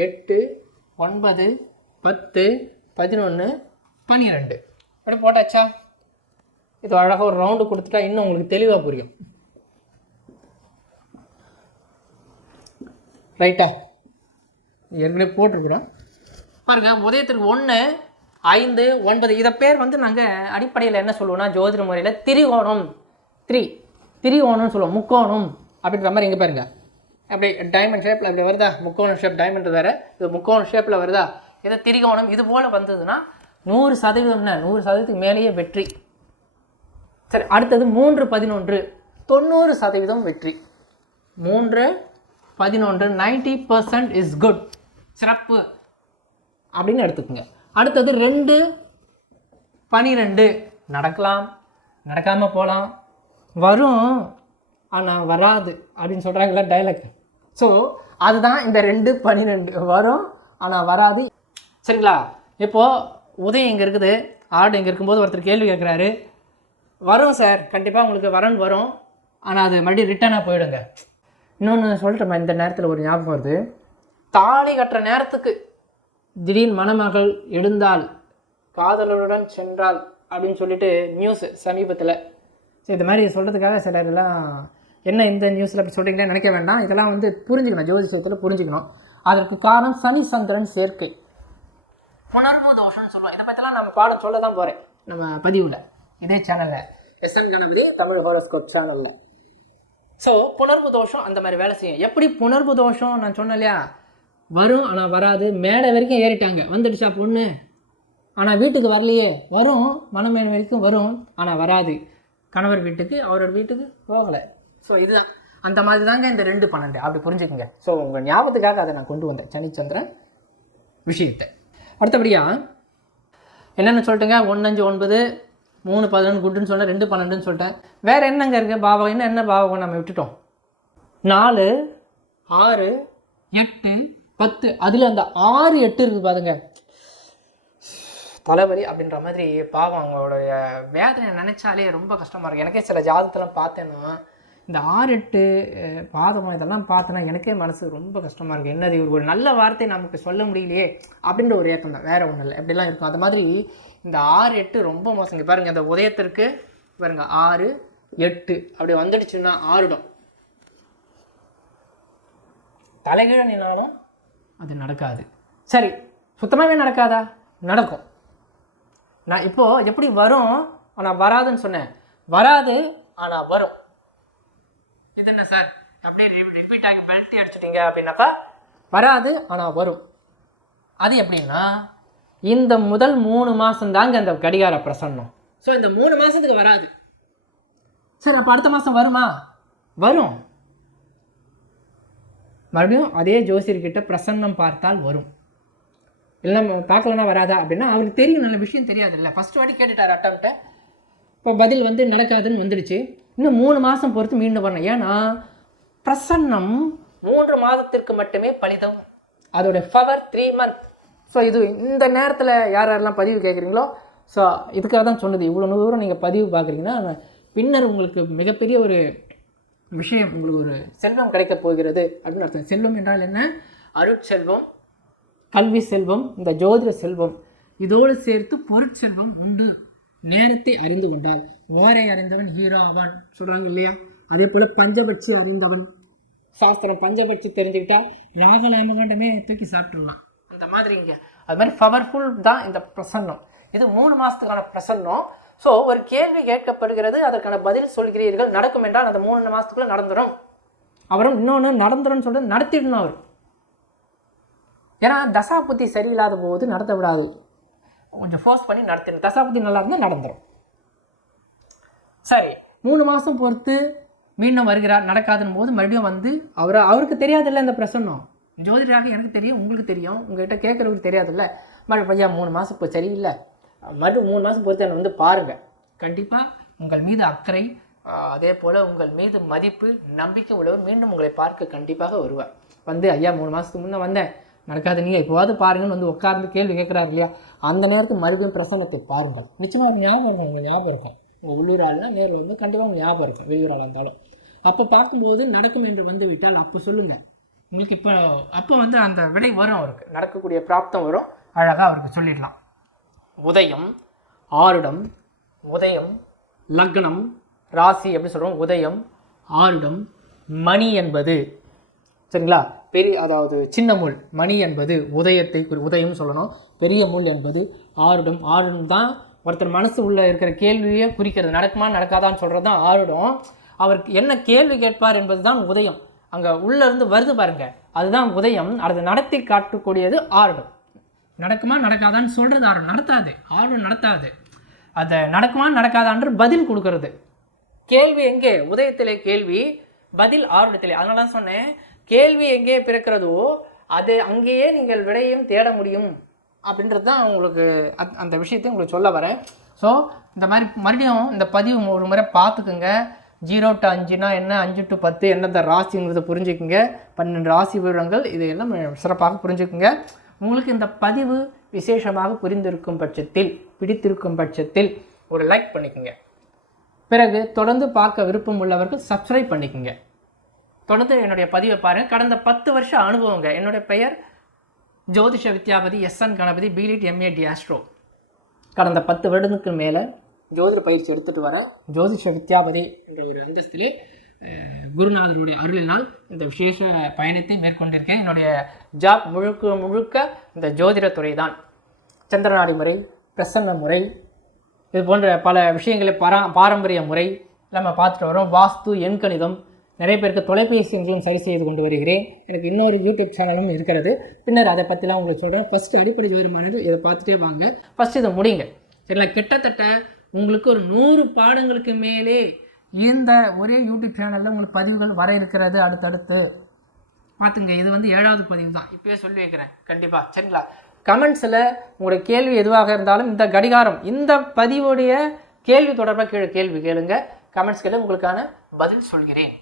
எட்டு ஒன்பது பத்து பதினொன்று பன்னிரெண்டு அப்படி போட்டாச்சா? இது அழகாக ஒரு ரவுண்டு கொடுத்துட்டா இன்னும் உங்களுக்கு தெளிவாக புரியும். ரைட்டா ஏற்கனவே போட்டிருக்கிறோம். பாருங்க உதயத்திற்கு ஒன்று ஐந்து ஒன்பது இதை பேர் வந்து நாங்கள் அடிப்படையில் என்ன சொல்லுவோம்னா ஜோதிட முறையில் திரிகோணம். த்ரீ திரிகோணம்னு சொல்லுவோம் முக்கோணம் அப்படின்ற மாதிரி இங்கே பாருங்க. அப்படி டைமண்ட் ஷேப்பில் அப்படி வருதா? முக்கோணம் ஷேப் டைமண்ட் வேறு. இது முக்கோணம் ஷேப்பில் வருதா? இது திரிகோணம். இது போல் வந்ததுன்னா நூறு சதவீதம்னா நூறு சதவீதத்துக்கு மேலேயே வெற்றி. சரி அடுத்தது மூன்று பதினொன்று. தொண்ணூறு சதவீதம் வெற்றி. மூன்று பதினொன்று நைன்டி பர்சன்ட் இஸ் குட் சிறப்பு. அப்படின்னு எடுத்துக்கோங்க. அடுத்தது ரெண்டு பனிரெண்டு. நடக்கலாம். நடக்காமல் போகலாம் வரும் ஆனால் வராது அப்படின்னு சொல்கிறாங்களா டைலாக் ஸோ அதுதான் இந்த ரெண்டு பனிரெண்டு. வரும் ஆனால் வராது. சரிங்களா? இப்போது உதயம் இங்கே இருக்குது? ஆடு இங்கே இருக்கும்போது ஒருத்தர் கேள்வி கேட்குறாரு வரும் சார். கண்டிப்பாக உங்களுக்கு வரன் வரும். ஆனால் அது மறுபடியும் ரிட்டனாக போயிடுங்க. இன்னொன்று சொல்லிட்டோம்மா இந்த நேரத்தில் ஒரு ஞாபகம் வருது. தாலி கட்டுற நேரத்துக்கு திடீர்னு மணமகள் எழுந்தால் காதலருடன் சென்றால் அப்படின்னு சொல்லிட்டு நியூஸ் சமீபத்தில். சரி இது மாதிரி சொல்கிறதுக்காக சிலர் எல்லாம் என்ன இந்த நியூஸில் அப்படி சொல்கிறீங்களே நினைக்க வேண்டாம். இதெல்லாம் வந்து புரிஞ்சுக்கணும் ஜோதிஷத்தில் புரிஞ்சுக்கணும். அதற்கு காரணம் சனி சந்திரன் சேர்க்கை. புணர்வு தோஷம்னு சொல்லுவோம். இதை பற்றிலாம் நம்ம பாடம் சொல்ல தான் போகிறேன் நம்ம பதிவில். இதே சேனலில் எஸ்என் கணபதி தமிழ் ஹோரோஸ்கோப் சேனலில் ஸோ புணர்வு தோஷம் அந்த மாதிரி வேலை செய்யும். எப்படி புணர்வு தோஷம்? நான் சொன்னேன் இல்லையா? வரும் ஆனால் வராது. மேடை வரைக்கும் ஏறிட்டாங்க. வந்துடுச்சா பொண்ணு? ஆனால் வீட்டுக்கு வரலையே. வரும். மனமேன் வரைக்கும் வரும் ஆனால் வராது. கணவர் வீட்டுக்கு அவரோட வீட்டுக்கு போகலை. ஸோ இதுதான். அந்த மாதிரி தாங்க இந்த ரெண்டு பன்னெண்டு. அப்படி புரிஞ்சுக்குங்க. ஸோ உங்கள் ஞாபகத்துக்காக அதை நான் கொண்டு வந்தேன். சனிச்சந்திரன் விஷயத்தை. அடுத்தபடியாக என்னென்னு சொல்லிட்டுங்க? ஒன்னஞ்சு ஒன்பது மூணு பதினொன்று குட்டுன்னு சொன்னேன் ரெண்டு பன்னெண்டுன்னு சொல்லிட்டேன். வேறு என்னங்க இருக்குது பாவகம் என்ன என்ன பாவகம் நம்ம விட்டுட்டோம்? நாலு ஆறு எட்டு பத்து. அதில் அந்த ஆறு எட்டு இருக்குது பாருங்க. தலைவலி அப்படின்ற மாதிரி பாவம் அவங்களுடைய வேதனை நினச்சாலே ரொம்ப கஷ்டமாக இருக்கும் எனக்கே சில ஜாதகத்தெல்லாம் பார்த்தேன்னா இந்த ஆறு எட்டு அஹ், பாதம் இதெல்லாம் பார்த்தோன்னா எனக்கே மனசு ரொம்ப கஷ்டமாக இருக்குது என்னது ஒரு நல்ல வார்த்தை நமக்கு சொல்ல முடியலையே அப்படின்ற ஒரு ஏக்கம் தான் வேறு ஒன்றும் இல்லை. எப்படிலாம் இருக்கும். அது மாதிரி இந்த ஆறு எட்டு ரொம்ப மோசங்க பாருங்கள் இந்த உதயத்திற்கு பாருங்க ஆறு எட்டு. அப்படி வந்துடுச்சுன்னா ஆறுடும். தலைகீழ நின்னாலும் அது நடக்காது. சரி சுத்தமாகவே நடக்காதா? நடக்கும். நான் இப்போது எப்படி வரும்? ஆனால் வராதுன்னு சொன்னேன். வராது ஆனால் வரும். இது என்ன சார்? அப்படியே ரிப்பீட் ஆகி பெல்ட்டி அடிச்சிட்டிங்க அப்படின்னாக்கா வராது ஆனால் வரும். அது எப்படின்னா இந்த முதல் மூணு மாதம் தாங்க அந்த கடிகார பிரசன்னம். ஸோ இந்த மூணு மாதத்துக்கு வராது. சரி அப்போ அடுத்த மாதம் வருமா? வரும். மறுபடியும் அதே ஜோசியர்கிட்ட பிரசன்னம் பார்த்தால் வரும். இல்லை நம்ம பார்க்கலனா வராதா அப்படின்னா அவருக்கு தெரியும் நல்ல விஷயம் தெரியாது இல்லை ஃபஸ்ட் வாட்டி கேட்டுட்டார் அட்டம்ப்ட்டை இப்போ பதில் வந்து நடக்காதுன்னு வந்துடுச்சு. இன்னும் மூணு மாதம் பொறுத்து மீண்டும் வரணும். ஏன்னா பிரசன்னம் மூன்று மாதத்திற்கு மட்டுமே பலிதம். அதோட பவர் த்ரீ மந்த் ஸோ இது இந்த நேரத்தில் யார் யாரெல்லாம் பதிவு கேட்குறீங்களோ ஸோ இதுக்காக தான் சொன்னது. இவ்வளோ தூரம் நீங்கள் பதிவு பார்க்குறீங்கன்னா பின்னர் உங்களுக்கு மிகப்பெரிய ஒரு விஷயம் உங்களுக்கு ஒரு செல்வம் கிடைக்கப் போகிறது அப்படின்னு அர்த்தம். செல்வம் என்றால் என்ன? அருட்செல்வம் கல்வி செல்வம் இந்த ஜோதிட செல்வம். இதோடு சேர்த்து பொருட்செல்வம் உண்டு. நேரத்தை அறிந்து கொண்டால். வாரை அறிந்தவன் ஹீரோ ஆவான் சொல்கிறாங்க இல்லையா? அதே போல் பஞ்சபட்சி அறிந்தவன். சாஸ்திரம் பஞ்சபட்சி தெரிஞ்சுக்கிட்டால் ராகநாமகாண்டமே தூக்கி சாப்பிட்டுடலாம். அந்த மாதிரி இங்கே. அது மாதிரி பவர்ஃபுல் தான் இந்த பிரசன்னம். இது மூணு மாதத்துக்கான பிரசன்னம். ஸோ ஒரு கேள்வி கேட்கப்படுகிறது அதற்கான பதில் சொல்கிறீர்கள் நடக்கும் என்றால் அந்த மூணு மாதத்துக்குள்ளே நடந்துடும் அவரும் இன்னொன்று நடந்துரும்னு சொல்லிட்டு நடத்திடணும் அவர். ஏன்னா தசாபுத்தி சரியில்லாத போது நடத்த விடாது. கொஞ்சம் ஃபோர்ஸ் பண்ணி நடத்திடணும். தசாபுத்தி நல்லா இருந்தால் நடந்துடும் சரி மூணு மாதம் பொறுத்து மீண்டும் வருகிறார் நடக்காதுன்னு போது மறுபடியும் வந்து அவர் அவருக்கு தெரியாதுல்ல இந்த பிரசன்னம். ஜோதிடராக எனக்கு தெரியும் உங்களுக்கு தெரியும். உங்கள்கிட்ட கேட்குறவருக்கு தெரியாதுல்ல. மறுபடியும் பையா மூணு மாதம் இப்போ சரியில்லை. மறுபடியும் மூணு மாதம் பொறுத்து என்னை வந்து பாருங்கள் கண்டிப்பாக உங்கள் மீது அக்கறை அதே போல் உங்கள் மீது மதிப்பு நம்பிக்கை உள்ளவர் மீண்டும் உங்களை பார்க்க கண்டிப்பாக வருவார். வந்து ஐயா மூணு மாதத்துக்கு முன்னே வந்தேன். நடக்காது நீங்கள் இப்போவாது பாருங்கன்னு வந்து உட்கார்ந்து கேள்வி கேட்குறாரு இல்லையா? அந்த நேரத்துக்கு மறுபடியும் பிரசன்னத்தை பாருங்கள். நிச்சயமாக ஒரு ஞாபகம் இருக்கும் உங்களுக்கு ஞாபகம் இருக்கும். உங்கள் உள்ளூர் ஆள்னா நேரில் வந்து கண்டிப்பாக உங்களுக்கு ஞாபகம் இருக்கும் வெளியூர் ஆளாக இருந்தாலும். அப்போ பார்க்கும்போது நடக்கும் என்று வந்து விட்டால் அப்போ சொல்லுங்கள் உங்களுக்கு இப்போ அப்போ வந்து அந்த விடை வரும் அவருக்கு. நடக்கக்கூடிய பிராப்தம் வரும். அழகாக அவருக்கு சொல்லிடலாம். உதயம் ஆருடம். உதயம். லக்னம் ராசி எப்படி சொல்கிறோம் உதயம் ஆருடம். மணி என்பது சரிங்களா? பெரிய அதாவது சின்ன முள். மணி என்பது உதயத்தை உதயம் சொல்லணும். பெரிய முள் என்பது ஆருடம். ஆருடம் தான் ஒருத்தர் மனசு உள்ள இருக்கிற கேள்வியே குறிக்கிறது. நடக்குமா நடக்காதான்னு சொல்கிறது தான் ஆருடம். அவருக்கு என்ன கேள்வி கேட்பார் என்பது தான் உதயம். அங்கே உள்ளேருந்து வருது பாருங்கள் அதுதான் உதயம். அதை நடத்தி காட்டக்கூடியது ஆர்வம் நடக்குமா? நடக்காதான்னு சொல்கிறது ஆர்வம் நடத்தாது. ஆர்வம் நடத்தாது. அதை நடக்குமா? நடக்காதான்று பதில் கொடுக்கறது. கேள்வி எங்கே? உதயத்திலே கேள்வி பதில் ஆர்வத்திலே அதனால தான் சொன்னேன். கேள்வி எங்கே பிறக்கிறதோ அது அங்கேயே நீங்கள் விடையும் தேட முடியும். அப்படின்றது தான் உங்களுக்கு அத்- அந்த விஷயத்தை உங்களுக்கு சொல்ல வரேன். ஸோ இந்த மாதிரி மறுபடியும் இந்த பதிவு ஒரு முறை பார்த்துக்குங்க. ஜீரோ டு அஞ்சுனா என்ன? அஞ்சு டு பத்து என்னென்ன ராசிங்கிறத புரிஞ்சுக்குங்க. பன்னெண்டு ராசி விவரங்கள் இது எல்லாம் சிறப்பாக புரிஞ்சுக்குங்க. உங்களுக்கு இந்த பதிவு விசேஷமாக புரிந்திருக்கும் பட்சத்தில் பிடித்திருக்கும் பட்சத்தில் ஒரு லைக் பண்ணிக்கோங்க. பிறகு தொடர்ந்து பார்க்க விருப்பம் உள்ளவர்கள் சப்ஸ்கிரைப் பண்ணிக்கோங்க. தொடர்ந்து என்னுடைய பதிவை பாருங்கள் கடந்த பத்து வருஷம் அனுபவங்க. என்னுடைய பெயர் ஜோதிஷ வித்யாபதி எஸ்என் கணபதி பிலிட் எம்ஏ ஆஸ்ட்ரோ கடந்த பத்து வருடத்துக்கு மேலே ஜோதிட பயிற்சி எடுத்துகிட்டு வரேன். ஜோதிஷ வித்யாபதி என்ற ஒரு அந்தஸ்திலே குருநாதனுடைய குருநாதருடைய அருளினால் இந்த விசேஷ பயணத்தை மேற்கொண்டிருக்கேன். என்னுடைய ஜாப் முழுக்க முழுக்க இந்த ஜோதிட துறை தான் சந்திரநாடி முறை பிரசன்ன முறை இது போன்ற பல விஷயங்களை பரா பாரம்பரிய முறை நம்ம பார்த்துட்டு வரோம். வாஸ்து எண்கணிதம் நிறைய பேருக்கு தொலைபேசி எண்களும் சரி செய்து கொண்டு வருகிறேன். எனக்கு இன்னொரு யூடியூப் சேனலும் இருக்கிறது. பின்னர் அதை பற்றிலாம் உங்களுக்கு சொல்கிறேன் ஃபஸ்ட்டு அடிப்படை ஜோதிடமானது இதை பார்த்துட்டே வாங்க. ஃபஸ்ட்டு இதை முடிங்க சரிங்களா? கிட்டத்தட்ட உங்களுக்கு ஒரு நூறு பாடங்களுக்கு மேலே இந்த ஒரே யூடியூப் சேனலில் உங்களுக்கு பதிவுகள் வர இருக்கிறது அடுத்தடுத்து. பார்த்துங்க இது வந்து ஏழாவது பதிவு தான் இப்போயே சொல்லி வைக்கிறேன். கண்டிப்பாக சரிங்களா? கமெண்ட்ஸில் உங்களுடைய கேள்வி எதுவாக இருந்தாலும் இந்த கடிகாரம் இந்த பதிவுடைய கேள்வி தொடர்பாக கீழே கேள்வி கேளுங்க. கமெண்ட்ஸ் கேளு உங்களுக்கான பதில் சொல்கிறேன்.